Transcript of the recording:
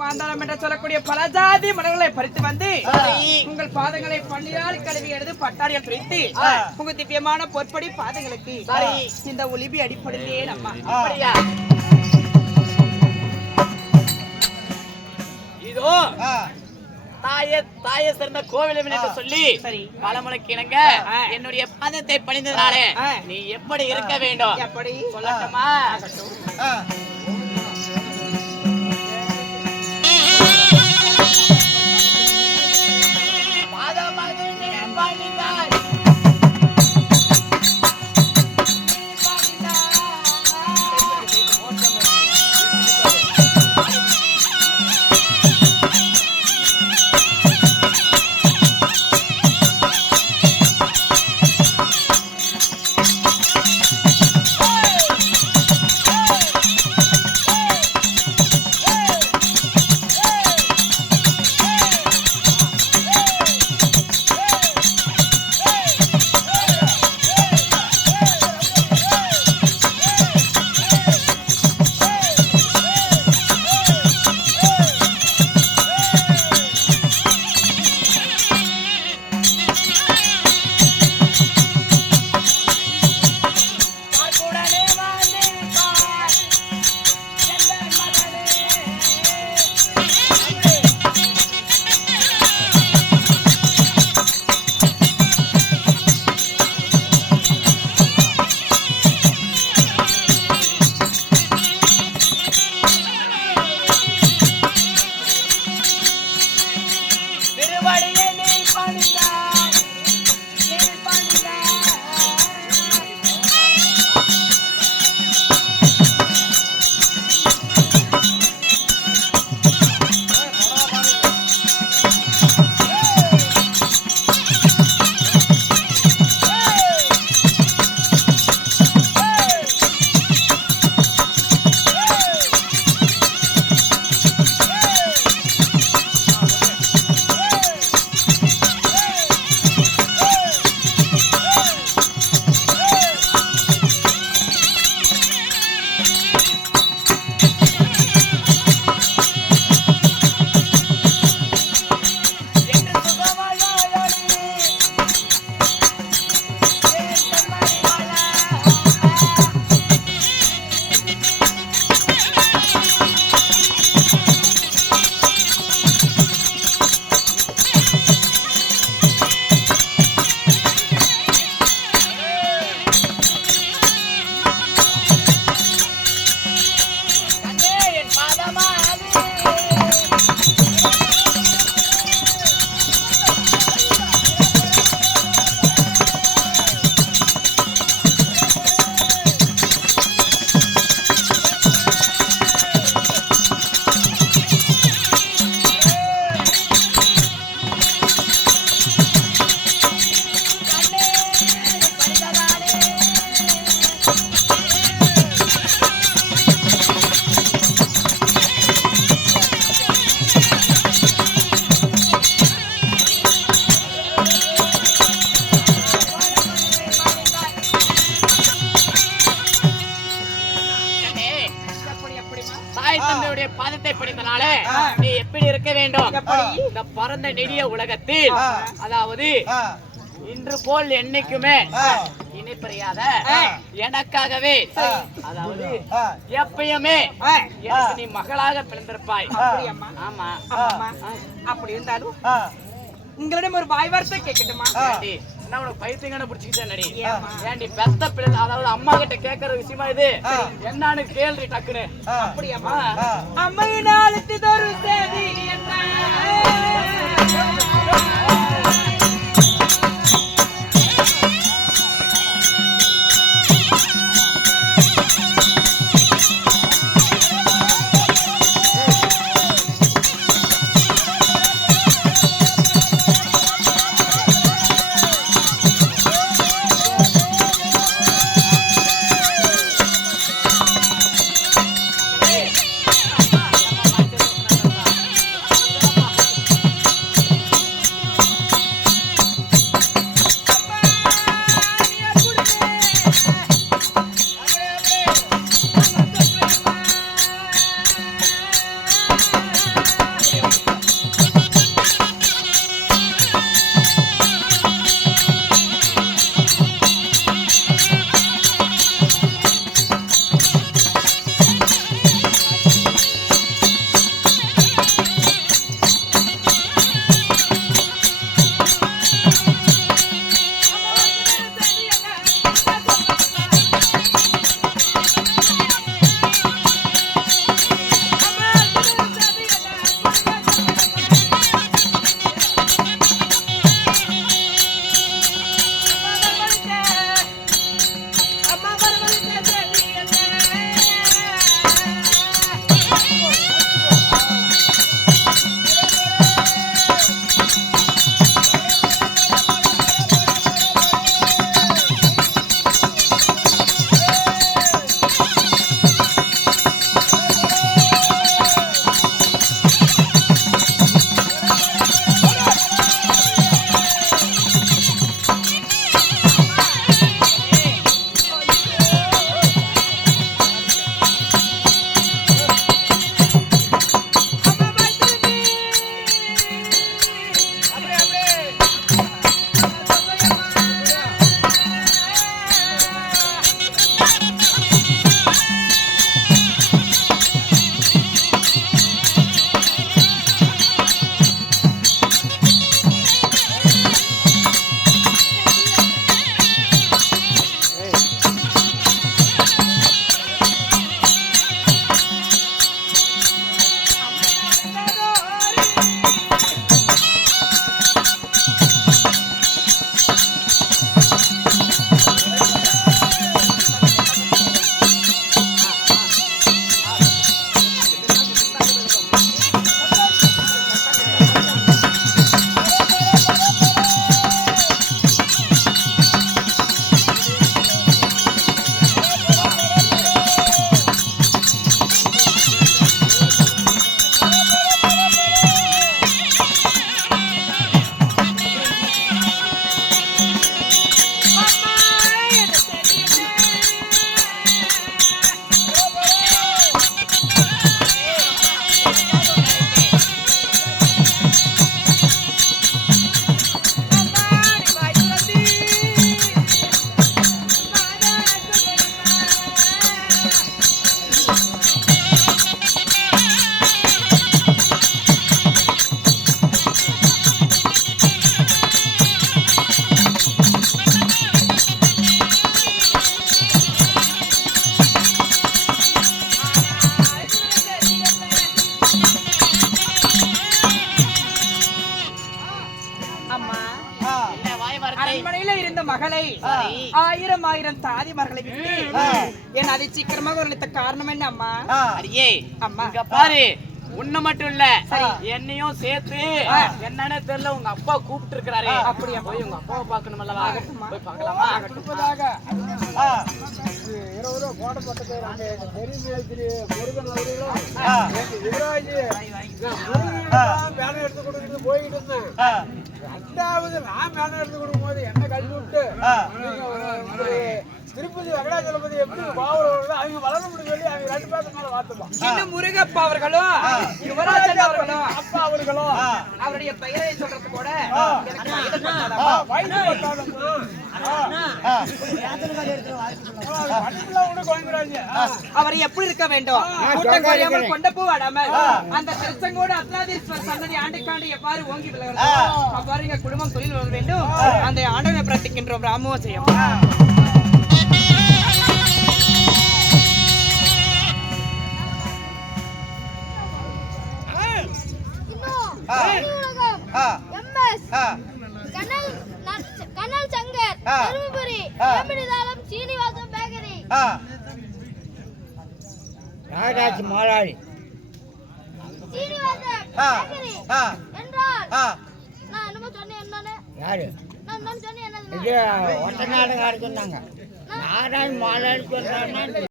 மாந்தாளம் என்று சொல்லக்கூடிய பல ஜாதி மலர்களை பறித்து வந்து உங்கள் பாதங்களை பள்ளியால் கழுவி எடுத்து பட்டாரியில் துவைத்து உங்க திவ்யமான பொற்படி பாதங்களுக்கு இந்த ஒலிபி அடிப்படையிலே நம்ம இதோ தாய சிறந்த கோவிலும் என்று சொல்லி பலமுறைக்கு இணங்க என்னுடைய பாதத்தை பணிந்ததாலே நீ எப்படி இருக்க வேண்டும் எப்படி சொல்லட்டுமா? பாதத்தை படித்தனாலே நீ எப்படி இருக்க வேண்டும்? இந்த பரந்த நெடிய உலகத்தில் அதாவது இன்று போல் என்னைக்குமே இணைப்பறியாத எனக்காகவே அதாவது எப்பயுமே எனக்கு நீ மகளாக பிறந்திருப்பாய். ஆமா அப்படி இருந்தாலும் உங்களிடம் ஒரு வாய் வார்த்தை கேட்கட்டுமா? என்ன உனக்கு பைத்தியங்கன்னு பிடிச்சிக்கிட்டேன் நடி. ஏன்டி பெத்த பிள்ளை அதாவது அம்மா கிட்ட கேட்கற விஷயமா இது என்னன்னு கேள்வி டக்குன்னு. அப்படியாமா? அம்மையினால் தரு சேதி என்ன மகளை 1000 தாதிமார்களை விட்டு என் அதை சீக்கிரமாக ஒரு காரணம் என்ன அம்மா? அடியே அம்மா இங்க பாரு, உன்னை மட்டும் இல்ல என்னையும் சேர்த்து என்னன்னு தெரியல உங்க அப்பா கூப்பிட்டு இருக்காரு. அப்படியா? போய் உங்க அப்பாவை பார்க்கணும் அல்லவா? போய் பார்க்கலாமா? போயிட்டு இருந்தேன். ரெண்டாவது நான் மேலே எடுத்து கொடுக்கும் போது என்ன கல்வி விட்டு திருப்பதி வெங்கடாச்சலபதி எப்படி பாவம் அவங்க வளர முடியும் சொல்லி அவங்க 2 பேருக்கு மேல வாத்துப்போம். இன்னும் முருகப்பா அவர்களும் யுவராஜன் அவர்களும் அப்பா அவர்களும் அவருடைய பெயரை சொல்றது கூட எனக்கு வயது பத்தாதம்மா. அவர் எப்படி இருக்க வேண்டும்? கூட்டம் குறையாமல் கொண்ட பூ ஆடாமல் அந்த திருச்செங்கோடு அத்லாதீஸ்வரர் சன்னதி ஆண்டுக்காண்டு எவ்வாறு ஓங்கி விளங்குதோ அவ்வாறு எங்க குடும்பம் தொழில் வளர வேண்டும். அந்த ஆண்டவனை பிரார்த்திக்கின்றோம். ராமோஜயம். கனல் சங்கர் தருமபுரி எம்டிதாலம் சீனிவாசன் பேக்கரி ராஜாஜி மாலாளி சீனிவாசன் பேக்கரி என்றால் நான் என்னமோ சொன்னேன். என்னன்னு யாரு நான் சொன்னேன்? என்னது? இது ஒட்ட நாடகம் சொன்னாங்க. நாராயண் மாலாளி சொல்றாங்க.